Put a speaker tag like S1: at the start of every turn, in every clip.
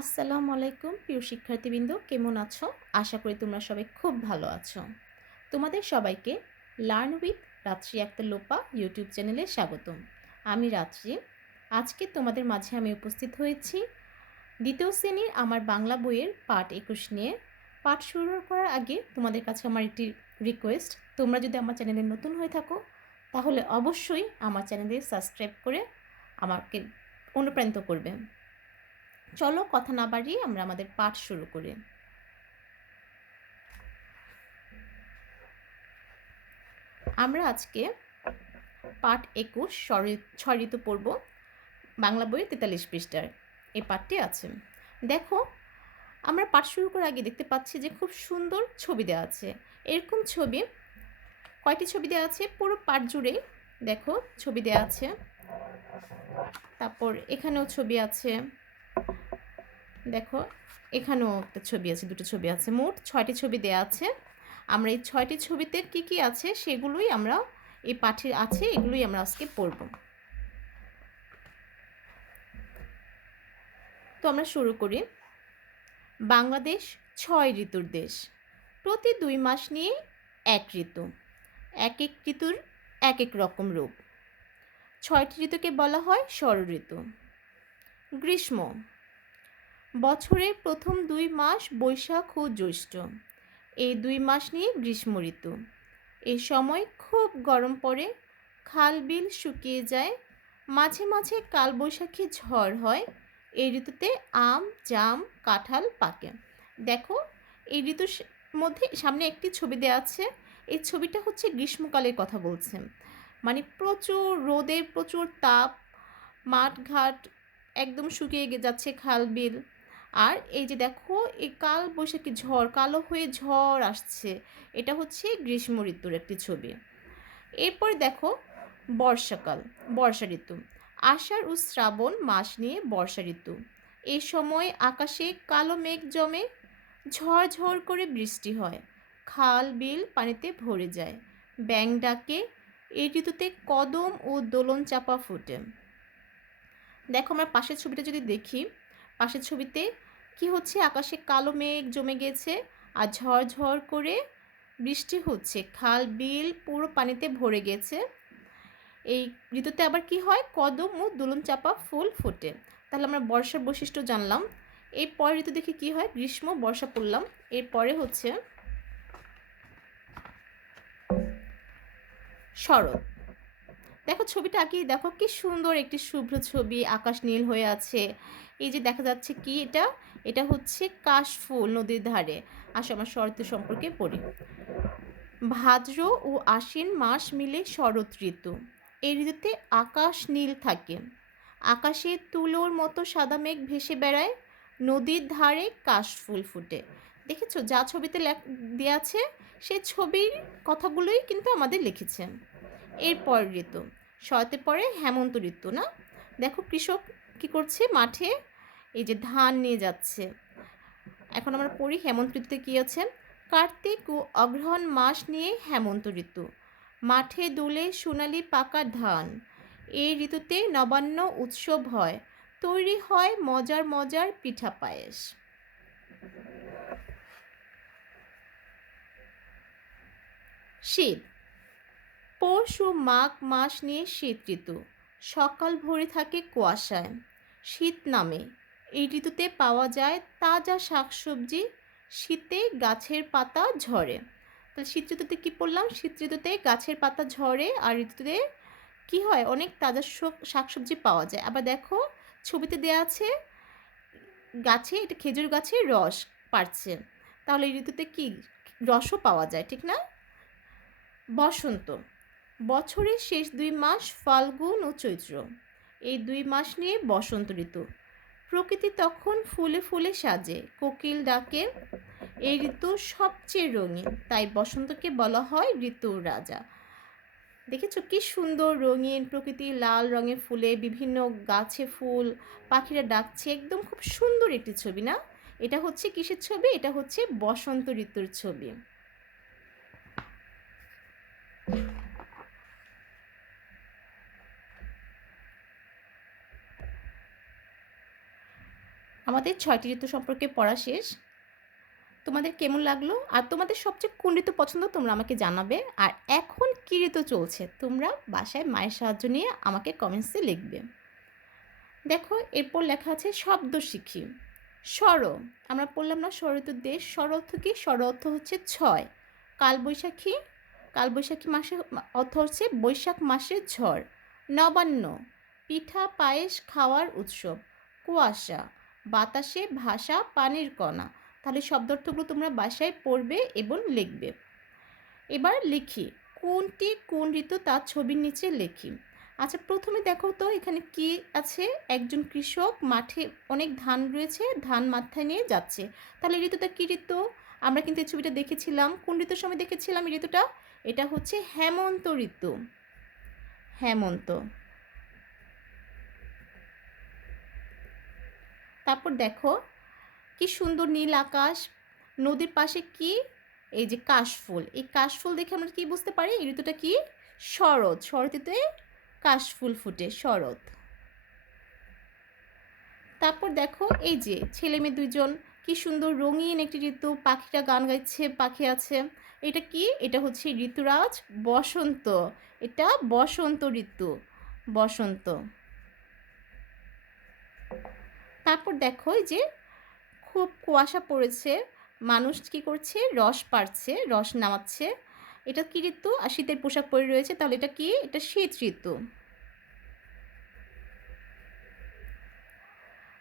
S1: আসসালামু আলাইকুম, প্রিয় শিক্ষার্থীবৃন্দ, কেমন আছো? আশা করি তোমরা সবাই খুব ভালো আছো। তোমাদের সবাইকে লার্ন উইথ রাত্রি একটা লোপা ইউটিউব চ্যানেলে স্বাগতম। আমি রাত্রি। আজকে তোমাদের মাঝে আমি উপস্থিত হয়েছি দ্বিতীয় শ্রেণির আমার বাংলা বইয়ের পাঠ একুশ নিয়ে। পাঠ শুরু করার আগে তোমাদের কাছে আমার একটি রিকোয়েস্ট তোমরা যদি আমার চ্যানেলে নতুন হয়ে থাকো, তাহলে অবশ্যই আমার চ্যানেলে সাবস্ক্রাইব করে আমাকে অনুপ্রাণিত করবে। চলো কথা না বাড়িয়ে আমরা আমাদের পাঠ শুরু করি। আমরা আজকে পাঠ একুশ ছয় ঋতু পড়ব, বাংলা বইয়ের তেতাল্লিশ পৃষ্ঠার। এই পাঠটি আছে। দেখো, আমরা পাঠ শুরু করার আগে দেখতে পাচ্ছি যে খুব সুন্দর ছবি দেওয়া আছে। এরকম ছবি, কয়টি ছবি দেওয়া আছে? পুরো পাঠ জুড়েই দেখো ছবি দেওয়া আছে। তারপর এখানেও ছবি আছে। দেখো, এখানেও একটা ছবি আছে, দুটো ছবি আছে, মোট ছয়টি ছবি দেয়া আছে। আমরা এই ছয়টি ছবিতে কি কি আছে সেগুলোই আমরা এই পাঠে আছে, এগুলোই আমরা আজকে পড়ব। তো আমরা শুরু করি। বাংলাদেশ ছয় ঋতুর দেশ। প্রতি দুই মাস নিয়ে এক ঋতু। এক এক ঋতুর এক এক রকম রূপ। ছয়টি ঋতুকে বলা হয় ষড় ঋতু। গ্রীষ্ম। বছরের প্রথম দুই মাস বৈশাখ ও জ্যৈষ্ঠ। এই দুই মাস নিয়ে গ্রীষ্ম ঋতু। এই সময় খুব গরম পড়ে, খাল বিল শুকিয়ে যায়, মাঝে মাঝে কালবৈশাখী ঝড় হয়, এই ঋতুতে আম, জাম, কাঁঠাল পাকে। দেখো, এই ঋতুর মধ্যে সামনে একটি ছবি দেওয়া আছে, এই ছবিটা হচ্ছে গ্রীষ্মকালের কথা বলছে। মানে প্রচুর রোদের প্রচুর তাপ মাঠ ঘাট একদম শুকিয়ে যাচ্ছে খাল বিল। আর এই যে দেখো, এই কাল বৈশাখী ঝড়, কালো হয়ে ঝড় আসছে। এটা হচ্ছে গ্রীষ্ম ঋতুর একটি ছবি। এরপরে দেখো বর্ষাকাল বর্ষা ঋতু। আষাঢ় ও শ্রাবণ মাস নিয়ে বর্ষা ঋতু। এই সময় আকাশে কালো মেঘ জমে, ঝড় ঝড় করে বৃষ্টি হয়। খাল, বিল পানিতে ভরে যায়। ব্যাং ডাকে, এই ঋতুতে কদম ও দোলন চাপা ফুটে। দেখো, আমরা পাশের ছবিটা যদি দেখি পাশের ছবিতে কি হচ্ছে? আকাশে কালো মেঘ জমে গেছে আর ঝড় ঝড় করে বৃষ্টি হচ্ছে। খাল, বিল পুরো পানিতে ভরে গেছে। এই ঋতুতে আবার কি হয়? কদম ও দুলন চাপা ফুল ফোটে। তাহলে আমরা বর্ষার বৈশিষ্ট্য জানলাম। এই পরের ঋতু দেখে কি হয়? গ্রীষ্ম, বর্ষা পড়লাম। এরপরে হচ্ছে শরৎ। দেখো ছবিটা আগে দেখো কি সুন্দর একটি শুভ্র ছবি, আকাশ নীল হয়ে আছে। এই যে দেখা যাচ্ছে কি এটা? এটা হচ্ছে কাশফুল নদীর ধারে। আসো আমার শরৎ সম্পর্কে পড়ি। ভাদ্র ও আশ্বিন মাস মিলে শরৎ ঋতু। এই ঋতুতে আকাশ নীল থাকে। আকাশে তুলোর মতো সাদা মেঘ ভেসে বেড়ায়। নদীর ধারে কাশফুল ফুটে। দেখেছ? যা ছবিতে দেওয়া আছে সেই ছবির কথাগুলোই কিন্তু আমাদের লিখেছে। এরপর ঋতু। শরতের পরে হেমন্ত ঋতু, না? দেখো কৃষক কি করছে? মাঠে এই যে ধান নিয়ে যাচ্ছে। এখন আমরা পড়ি হেমন্ত ঋতুতে কী আছে? কার্তিক ও অগ্রহণ মাস নিয়ে হেমন্ত ঋতু। মাঠে দুলে সোনালি পাকা ধান। এই ঋতুতে নবান্ন উৎসব হয়। তৈরি হয় মজার মজার পিঠা পায়েস। শীত। পৌষ ও মাঘ মাস নিয়ে শীত ঋতু। সকাল ভরে থাকে কুয়াশায়। শীত নামে। এই ঋতুতে পাওয়া যায় তাজা শাকসবজি, শীতে গাছের পাতা ঝরে। তাহলে শীত ঋতুতে কী পড়লাম? শীত ঋতুতে গাছের পাতা ঝরে আর ঋতুতে কি হয়? অনেক তাজা শাকসবজি পাওয়া যায়। আবার দেখো, ছবিতে দেওয়া আছে, গাছে, এটা খেজুর গাছে রস পারছে। তাহলে এই ঋতুতে কি? রসও পাওয়া যায়, ঠিক না? বসন্ত। বছরের শেষ দুই মাস ফাল্গুন ও চৈত্র এই দুই মাস নিয়ে বসন্ত ঋতু। প্রকৃতি তখন ফুলে ফুলে সাজে, কোকিল ডাকে, এই ঋতু সবচেয়ে রঙিন। তাই বসন্তকে বলা হয় ঋতুর রাজা। দেখেছ কি সুন্দর রঙিন প্রকৃতি, লাল রঙের ফুলে, বিভিন্ন গাছে ফুল, পাখিরা ডাকছে, একদম খুব সুন্দর একটি ছবি না? এটা হচ্ছে কিসের ছবি? এটা হচ্ছে বসন্ত ঋতুর ছবি। আমাদের ছয়টি ঋতু সম্পর্কে পড়া শেষ। তোমাদের কেমন লাগল? আর তোমাদের সবচেয়ে কোন ঋতু পছন্দ তোমরা আমাকে জানাবে। আর এখন কী ঋতু চলছে তোমরা বাসায় মায়ের সাহায্য নিয়ে আমাকে কমেন্টসে লিখবে। দেখো, এরপর লেখা আছে শব্দ শিখি। স্বর, আমরা পড়লাম না স্বর ঋতুর দেশ। স্বর অর্থ কি? স্বর অর্থ হচ্ছে ছয়। কালবৈশাখী কালবৈশাখী মাসে অর্থ হচ্ছে বৈশাখ মাসের ঝড়। নবান্ন, পিঠা পায়েস খাওয়ার উৎসব। কুয়াশা বাতাসে ভাষা পানির কণা। তাহলে শব্দার্থগুলো তোমরা বাসায় পড়বে এবং লিখবে। এবার লিখি, কোনটি কোন ঋতু তার ছবির নিচে লিখি? আচ্ছা প্রথমে দেখো তো এখানে কি আছে? একজন কৃষক মাঠে অনেক ধান রয়েছে, ধান মাথায় নিয়ে যাচ্ছে। তাহলে ঋতুটা কী ঋতু? আমরা কিন্তু এই ছবিটা দেখেছিলাম। কোন ঋতুর সময় দেখেছিলাম এই ঋতুটা? এটা হচ্ছে হেমন্ত ঋতু। হেমন্ত। তারপর দেখো, কি সুন্দর নীল আকাশ। নদীর পাশে কি? এই যে কাশফুল। এই কাশফুল দেখে আমরা কি বুঝতে পারি? এই ঋতুটা কি? শরৎ। শরৎ শরৎতে কাশফুল ফুটে, শরৎ। তারপর দেখো, এই যে ছেলে মেয়ে দুজন কি সুন্দর রঙিন একটি ঋতু। পাখিরা গান গাইছে, পাখি আছে। এটা কি? এটা হচ্ছে ঋতুরাজ বসন্ত। এটা বসন্ত ঋতু। বসন্ত। তারপর দেখো যে খুব কুয়াশা পড়েছে, মানুষ কি করছে? রস পাড়ছে, রস নামাচ্ছে। এটা কি ঋতু? আর শীতের পোশাক পরে রয়েছে, তাহলে এটা কি? এটা শীত ঋতু।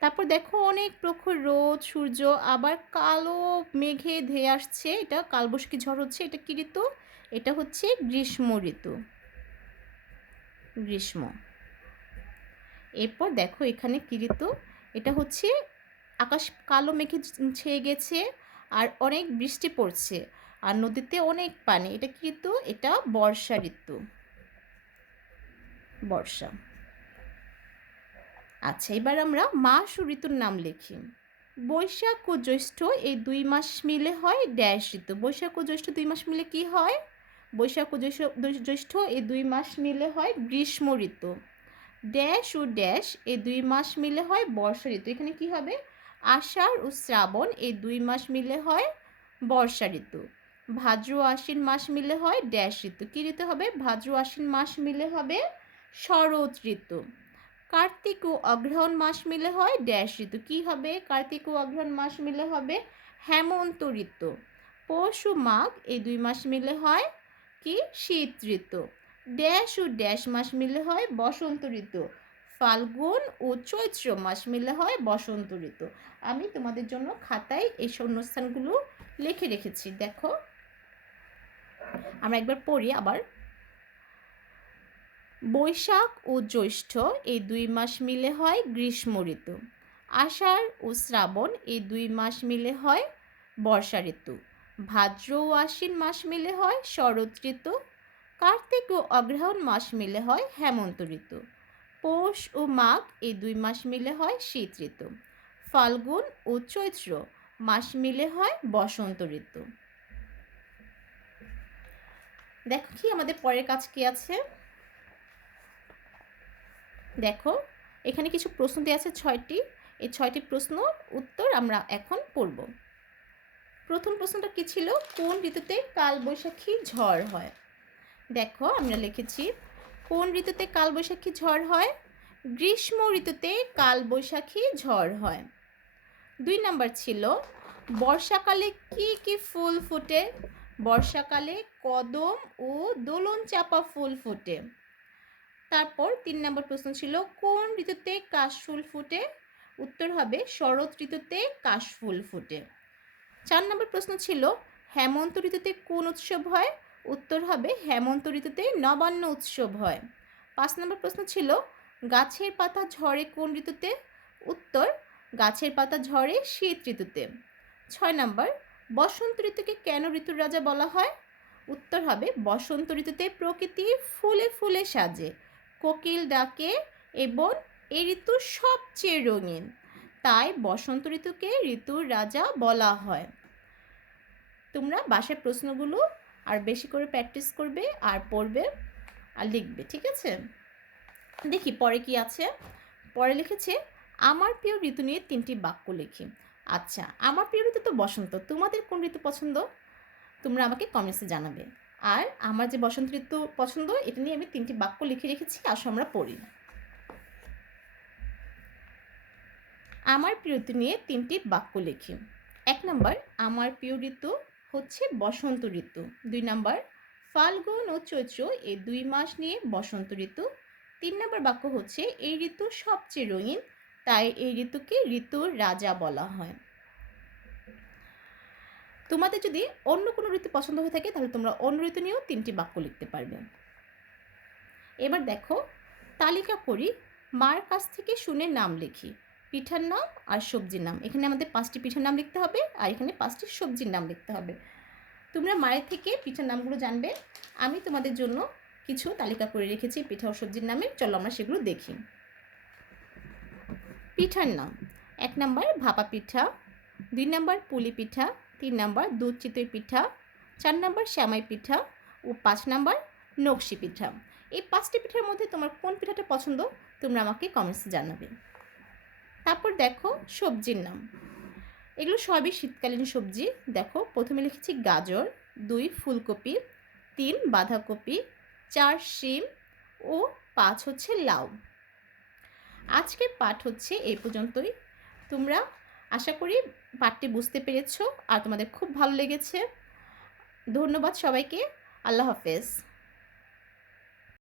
S1: তারপর দেখো অনেক প্রখর রোদ, সূর্য, আবার কালো মেঘে ধেয়ে আসছে। এটা কালবৈশাখী ঝড় হচ্ছে, এটা কি ঋতু? এটা হচ্ছে গ্রীষ্ম ঋতু। গ্রীষ্ম। এরপর দেখো এখানে কি ঋতু? এটা হচ্ছে আকাশ কালো মেঘে ছেয়ে গেছে আর অনেক বৃষ্টি পড়ছে আর নদীতে অনেক পানি। এটা কি ঋতু এটা বর্ষা ঋতু। বর্ষা। আচ্ছা এবার আমরা মাস ও ঋতুর নাম লিখি। বৈশাখ ও জ্যৈষ্ঠ এই দুই মাস মিলে হয় ড্যাশ ঋতু। বৈশাখ ও জ্যৈষ্ঠ দুই মাস মিলে কি হয়? বৈশাখ ও জ্যৈষ্ঠ জ্যৈষ্ঠ এই দুই মাস মিলে হয় গ্রীষ্ম ঋতু। ড্যাশ ও ড্যাশ এই দুই মাস মিলে হয় বর্ষা ঋতু। এখানে কি হবে? আষাঢ় ও শ্রাবণ এই দুই মাস মিলে হয় বর্ষা ঋতু। ভাদ্র আশ্বিন মাস মিলে হয় ড্যাশ ঋতু। কী ঋতু হবে? ভাদ্র আশ্বিন মাস মিলে হবে শরৎ ঋতু। কার্তিক ও অগ্রহণ মাস মিলে হয় ড্যাশ ঋতু। কী হবে? কার্তিক ও অগ্রহণ মাস মিলে হবে হেমন্ত ঋতু। পৌষ ও মাঘ এই দুই মাস মিলে হয় কি? শীত ঋতু। ড্যাশ ও ড্যাশ মাস মিলে হয় বসন্ত ঋতু। ফাল্গুন ও চৈত্র মাস মিলে হয় বসন্ত ঋতু। আমি তোমাদের জন্য খাতায় এই শূন্যস্থানগুলো লিখে রেখেছি, দেখো। আমরা একবার পড়ি আবার। বৈশাখ ও জ্যৈষ্ঠ, এই দুই মাস মিলে হয় গ্রীষ্ম ঋতু। আষাঢ় ও শ্রাবণ, এই দুই মাস মিলে হয় বর্ষা ঋতু। ভাদ্র ও আশ্বিন মাস মিলে হয় শরৎ ঋতু। কার্তিক ও অগ্রহণ মাস মিলে হয় হেমন্ত ঋতু। পৌষ ও মাঘ এই দুই মাস মিলে হয় শীত ঋতু। ফাল্গুন ও চৈত্র মাস মিলে হয় বসন্ত ঋতু। দেখো কি আমাদের পরের কাজ কি আছে? দেখো, এখানে কিছু প্রশ্ন দেওয়া আছে ছয়টি। এই ছয়টি প্রশ্ন উত্তর আমরা এখন পড়ব। প্রথম প্রশ্নটা কি ছিল? কোন ঋতুতে কালবৈশাখী ঝড় হয়? দেখো, আমরা লিখেছি, কোন ঋতুতে কালবৈশাখী ঝড় হয়? গ্রীষ্ম ঋতুতে কালবৈশাখী ঝড় হয়। দুই নাম্বার ছিল, বর্ষাকালে কি কি ফুল ফোটে? বর্ষাকালে কদম ও দোলন চাপা ফুল ফোটে। তারপর তিন নম্বর প্রশ্ন ছিল, কোন ঋতুতে কাশফুল ফুটে? উত্তর হবে, শরৎ ঋতুতে কাশফুল ফুটে। চার নম্বর প্রশ্ন ছিল, হেমন্ত ঋতুতে কোন উৎসব হয়? উত্তর হবে, হেমন্ত ঋতুতে নবান্ন উৎসব হয়। পাঁচ নম্বর প্রশ্ন ছিল, গাছের পাতা ঝরে কোন ঋতুতে? উত্তর, গাছের পাতা ঝরে শীত ঋতুতে। ছয় নম্বর, বসন্ত ঋতুকে কেন ঋতুর রাজা বলা হয়? উত্তর হবে, বসন্ত ঋতুতে প্রকৃতি ফুলে ফুলে সাজে। কোকিল ডাকে এবং এই ঋতু সবচেয়ে রঙিন। তাই বসন্ত ঋতুকে ঋতুর রাজা বলা হয়। তোমরা বাসায় প্রশ্নগুলো আর বেশি করে প্র্যাকটিস করবে আর পড়বে আর লিখবে, ঠিক আছে? দেখি পরে কি আছে। পরে লিখেছে, আমার প্রিয় ঋতু নিয়ে তিনটি বাক্য লিখি। আচ্ছা আমার প্রিয় ঋতু তো বসন্ত, তোমাদের কোন ঋতু পছন্দ? তোমরা আমাকে কমেন্টসে জানাবে। আর আমার যে বসন্ত ঋতু পছন্দ, এটা নিয়ে আমি তিনটি বাক্য লিখে রেখেছি, আসো আমরা পড়ি। আমার প্রিয় ঋতু নিয়ে তিনটি বাক্য লিখি। এক নম্বর, আমার প্রিয় ঋতু হচ্ছে বসন্ত ঋতু। দুই নম্বর, ফাল্গুন ও চৈত্র এই দুই মাস নিয়ে বসন্ত ঋতু। তিন নম্বর বাক্য হচ্ছে এই ঋতু সবচেয়ে রঙিন, তাই এই ঋতুকে ঋতুর রাজা বলা হয়। তোমাদের যদি অন্য কোনো ঋতু পছন্দ হয়ে থাকে, তাহলে তোমরা অন্য ঋতু নিয়েও তিনটি বাক্য লিখতে পারবে। এবার দেখো, তালিকা করি, মার কাছ থেকে শুনে নাম লিখি। পিঠার নাম আর সবজির নাম। এখানে আমাদের পাঁচটি পিঠার নাম লিখতে হবে আর এখানে পাঁচটি সবজির নাম লিখতে হবে। তোমরা মায়ের থেকে পিঠার নামগুলো জানবে। আমি তোমাদের জন্য কিছু তালিকা করে রেখেছি পিঠা ও সবজির নামে। চলো আমরা সেগুলো দেখি। পিঠার নাম। এক নম্বর ভাপা পিঠা, দুই নাম্বার পুলি পিঠা, তিন নম্বর দুধ চিতই পিঠা, চার নাম্বার শ্যামাই পিঠা ও পাঁচ নাম্বার নকশি পিঠা। এই পাঁচটি পিঠার মধ্যে তোমার কোন পিঠাটা পছন্দ? তোমরা আমাকে কমেন্টসে জানাবে। তারপর দেখো সবজির নাম। এগুলো সবই শীতকালীন সবজি। দেখো, প্রথমে লিখেছি গাজর, দুই ফুলকপি, তিন বাঁধাকপি, চার শিম ও পাঁচ হচ্ছে লাউ। আজকের পাঠ হচ্ছে এই পর্যন্তই। তোমরা আশা করি পাঠটি বুঝতে পেরেছ আর তোমাদের খুব ভালো লেগেছে। ধন্যবাদ সবাইকে। আল্লাহ হাফেজ।